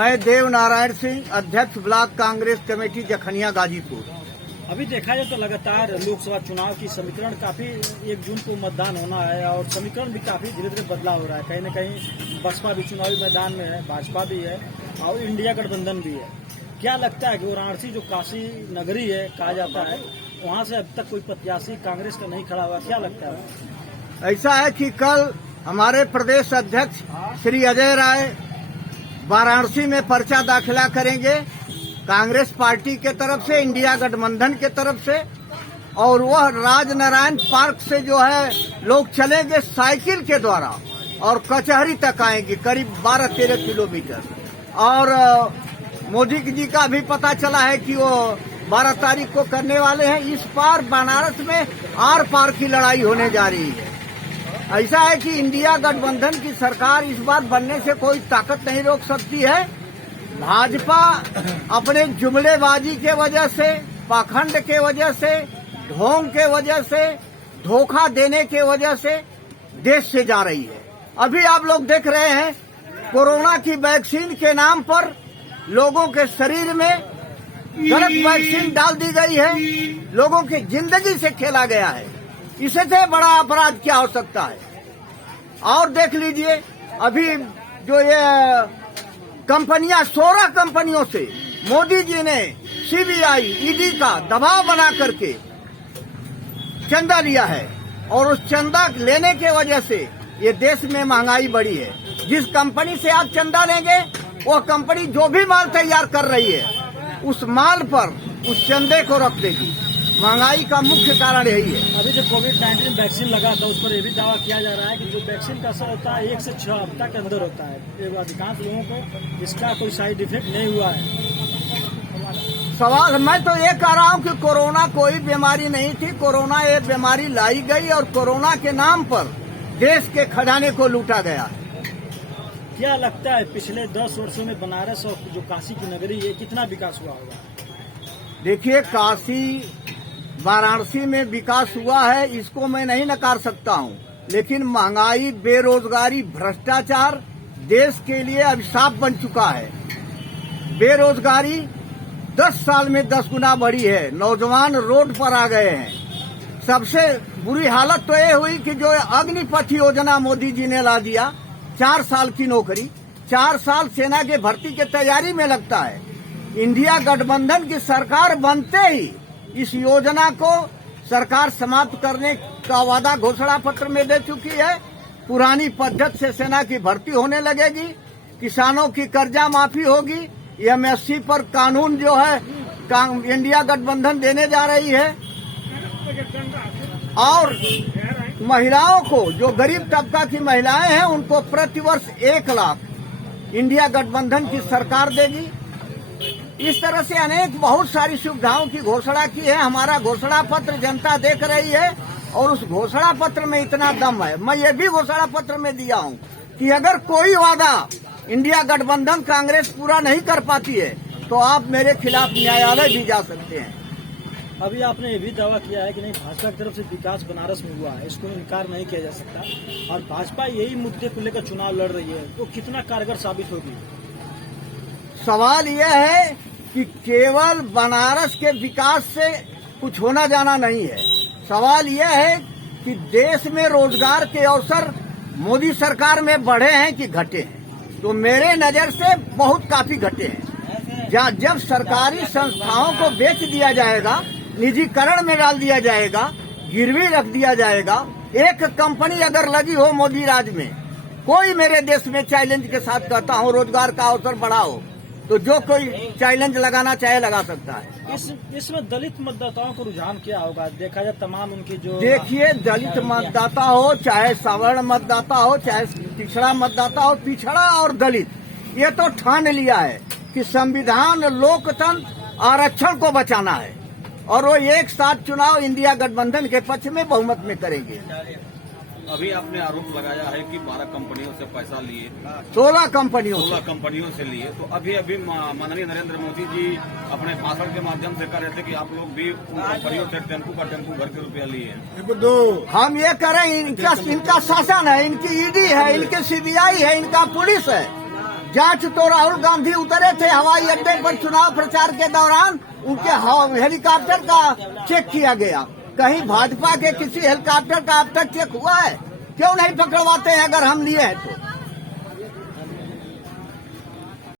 मैं देव नारायण सिंह, अध्यक्ष block Congress committee Jakhania Ghazipur. अभी देखा जाए तो लगातार लोकसभा चुनाव की समीकरण काफी 1 जून को मतदान होना है और समीकरण भी काफी धीरे धीरे बदलाव हो रहा है। कहीं न कहीं बसपा भी चुनावी मैदान में है, भाजपा भी है और इंडिया गठबंधन भी है। क्या लगता है कि वाराणसी जो काशी नगरी है कहा जाता है, वहाँ से अब तक कोई प्रत्याशी कांग्रेस का नहीं खड़ा हुआ, क्या लगता है? ऐसा है कि कल हमारे प्रदेश अध्यक्ष श्री अजय राय वाराणसी में पर्चा दाखिला करेंगे कांग्रेस पार्टी के तरफ से, इंडिया गठबंधन के तरफ से, और वह राजनारायण पार्क से जो है लोग चलेंगे साइकिल के द्वारा और कचहरी तक आएंगे, करीब 12-13 किलोमीटर। और मोदी जी का भी पता चला है कि वो 12 तारीख को करने वाले हैं। इस बार बनारस में आर पार की लड़ाई होने जा रही है। ऐसा है कि इंडिया गठबंधन की सरकार इस बार बनने से कोई ताकत नहीं रोक सकती है। भाजपा अपने जुमलेबाजी के वजह से, पाखंड के वजह से, ढोंग के वजह से, धोखा देने के वजह से देश से जा रही है। अभी आप लोग देख रहे हैं कोरोना की वैक्सीन के नाम पर लोगों के शरीर में गलत वैक्सीन डाल दी गई है, लोगों की जिंदगी से खेला गया है। इससे बड़ा अपराध क्या हो सकता है? और देख लीजिए अभी जो ये कंपनियां, 16 कंपनियों से मोदी जी ने सीबीआई, ईडी का दबाव बना करके चंदा लिया है और उस चंदा लेने के वजह से ये देश में महंगाई बढ़ी है। जिस कंपनी से आप चंदा लेंगे वो कंपनी जो भी माल तैयार कर रही है उस माल पर उस चंदे को रख देगी। महंगाई का मुख्य कारण यही है। अभी जो कोविड-19 वैक्सीन लगा था उस पर यह भी दावा किया जा रहा है कि जो वैक्सीन का असर होता है 1 से 6 हफ्ता के अंदर होता है। अधिकांश लोगों को इसका कोई साइड इफेक्ट नहीं हुआ है। सवाल मैं तो ये कह रहा हूँ कि कोरोना कोई बीमारी नहीं थी। कोरोना एक बीमारी लाई गई और कोरोना के नाम पर देश के खजाने को लूटा गया। क्या लगता है पिछले 10 वर्षों में बनारस और जो काशी की नगरी है कितना विकास हुआ होगा? देखिए, काशी वाराणसी में विकास हुआ है, इसको मैं नहीं नकार सकता हूँ, लेकिन महंगाई, बेरोजगारी, भ्रष्टाचार देश के लिए अभिशाप बन चुका है। बेरोजगारी 10 साल में 10 गुना बढ़ी है। नौजवान रोड पर आ गए हैं। सबसे बुरी हालत तो ये हुई कि जो अग्निपथ योजना मोदी जी ने ला दिया, 4 साल की नौकरी, 4 साल सेना के भर्ती की तैयारी में लगता है। इंडिया गठबंधन की सरकार बनते ही इस योजना को सरकार समाप्त करने का वादा घोषणा पत्र में दे चुकी है। पुरानी पद्धति से सेना की भर्ती होने लगेगी, किसानों की कर्जा माफी होगी, MSC पर कानून जो है इंडिया गठबंधन देने जा रही है, और महिलाओं को, जो गरीब तबका की महिलाएं हैं, उनको प्रतिवर्ष 1 लाख इंडिया गठबंधन की सरकार देगी। इस तरह से अनेक बहुत सारी सुविधाओं की घोषणा की है। हमारा घोषणा पत्र जनता देख रही है और उस घोषणा पत्र में इतना दम है। मैं ये भी घोषणा पत्र में दिया हूँ कि अगर कोई वादा इंडिया गठबंधन कांग्रेस पूरा नहीं कर पाती है तो आप मेरे खिलाफ न्यायालय भी जा सकते हैं। अभी आपने ये भी दावा किया है कि नहीं, भाजपा की तरफ से विकास बनारस में हुआ है, इसको इनकार नहीं किया जा सकता, और भाजपा यही मुद्दे को लेकर चुनाव लड़ रही है, तो कितना कारगर साबित होगी? सवाल यह है कि केवल बनारस के विकास से कुछ होना जाना नहीं है। सवाल यह है कि देश में रोजगार के अवसर मोदी सरकार में बढ़े हैं कि घटे हैं। तो मेरे नजर से बहुत काफी घटे हैं। जब सरकारी संस्थाओं को बेच दिया जाएगा, निजीकरण में डाल दिया जाएगा, गिरवी रख दिया जाएगा, एक कंपनी अगर लगी हो मोदी राज में, कोई मेरे देश में चैलेंज के साथ कहता हूँ रोजगार का अवसर बढ़ाओ, तो जो कोई चैलेंज लगाना चाहे लगा सकता है। इसमें दलित मतदाताओं को रुझान क्या होगा? देखा जाए तमाम उनकी जो, देखिए, दलित मतदाता हो, चाहे सवर्ण मतदाता हो, चाहे पिछड़ा मतदाता हो, पिछड़ा और दलित ये तो ठान लिया है कि संविधान, लोकतंत्र, आरक्षण को बचाना है, और वो एक साथ चुनाव इंडिया गठबंधन के पक्ष में बहुमत में करेंगे। अभी आपने आरोप लगाया है कि 12 कंपनियों से पैसा लिए, 16 कंपनियों से लिए। तो अभी माननीय नरेंद्र मोदी जी अपने भाषण के माध्यम से कह रहे थे कि आप लोग भी उन कंपनियों से टेम्पू घर के रुपया लिए। हम ये करें, इनका शासन है, इनकी ईडी है, इनके सीबीआई है, इनका पुलिस है, जांच तो राहुल गांधी उतरे थे हवाई अड्डे पर चुनाव प्रचार के दौरान, उनके हेलीकॉप्टर का चेक किया गया। कहीं भाजपा के किसी हेलीकॉप्टर का अब तक चेक हुआ है? क्यों नहीं पकड़वाते हैं अगर हम लिए हैं तो?